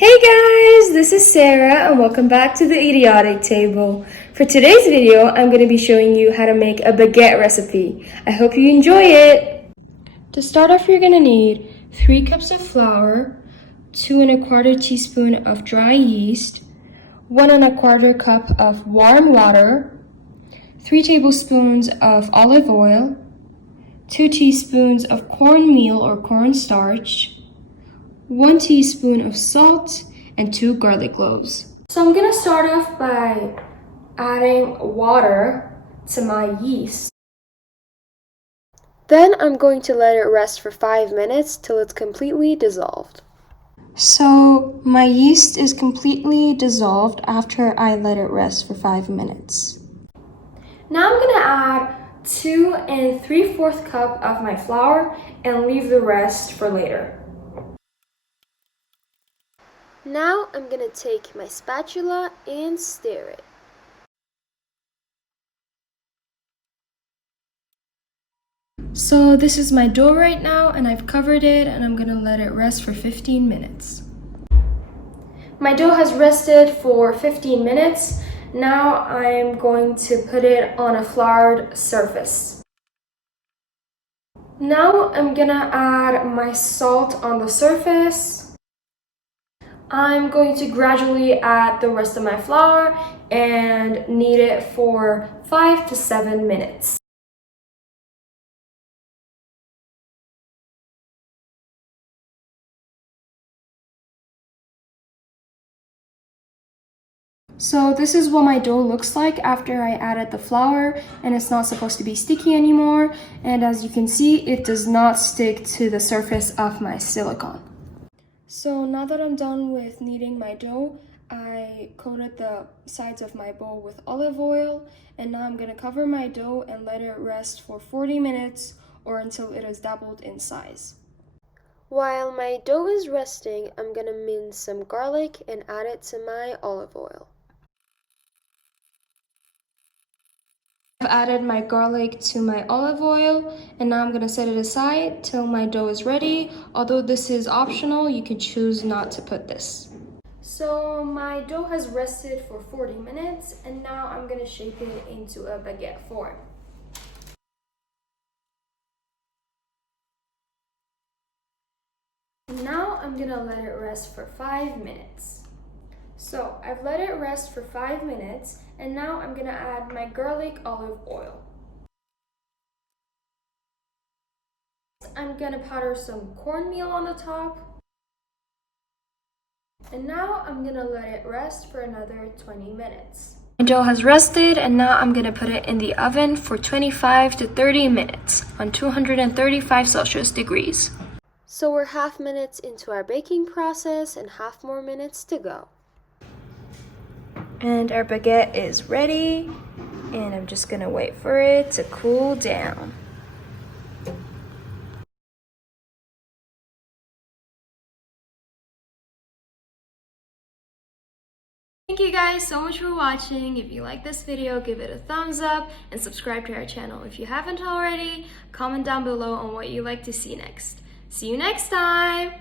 Hey guys, this is Sarah and welcome back to the idiotic table. For today's video, I'm going to be showing you how to make a baguette recipe. I hope you enjoy it. To start off, you're going to need 3 cups of flour, 2 1/4 teaspoon of dry yeast, 1 1/4 cup of warm water, 3 tablespoons of olive oil, 2 teaspoons of cornmeal or cornstarch, 1 teaspoon of salt, and 2 garlic cloves. So I'm gonna start off by adding water to my yeast. Then I'm going to let it rest for 5 minutes till it's completely dissolved. So my yeast is completely dissolved after I let it rest for 5 minutes. Now I'm gonna add 2 3/4 cup of my flour and leave the rest for later. Now I'm going to take my spatula and stir it. So this is my dough right now and I've covered it and I'm going to let it rest for 15 minutes. My dough has rested for 15 minutes. Now I'm going to put it on a floured surface. Now I'm going to add my salt on the surface. I'm going to gradually add the rest of my flour and knead it for 5 to 7 minutes. So this is what my dough looks like after I added the flour, and it's not supposed to be sticky anymore. And as you can see, it does not stick to the surface of my silicone. So now that I'm done with kneading my dough, I coated the sides of my bowl with olive oil, and now I'm going to cover my dough and let it rest for 40 minutes or until it has doubled in size. While my dough is resting, I'm going to mince some garlic and add it to my olive oil. I've added my garlic to my olive oil and now I'm going to set it aside till my dough is ready. Although this is optional, you can choose not to put this. So my dough has rested for 40 minutes and now I'm going to shape it into a baguette form. Now I'm going to let it rest for 5 minutes. So I've let it rest for 5 minutes and now I'm going to add my garlic olive oil. I'm going to powder some cornmeal on the top. And now I'm going to let it rest for another 20 minutes. My dough has rested and now I'm going to put it in the oven for 25 to 30 minutes on 235 Celsius degrees. So we're half minutes into our baking process and half more minutes to go. And our baguette is ready, and I'm just gonna wait for it to cool down. Thank you guys so much for watching. If you like this video, give it a thumbs up and subscribe to our channel. If you haven't already, comment down below on what you'd like to see next. See you next time!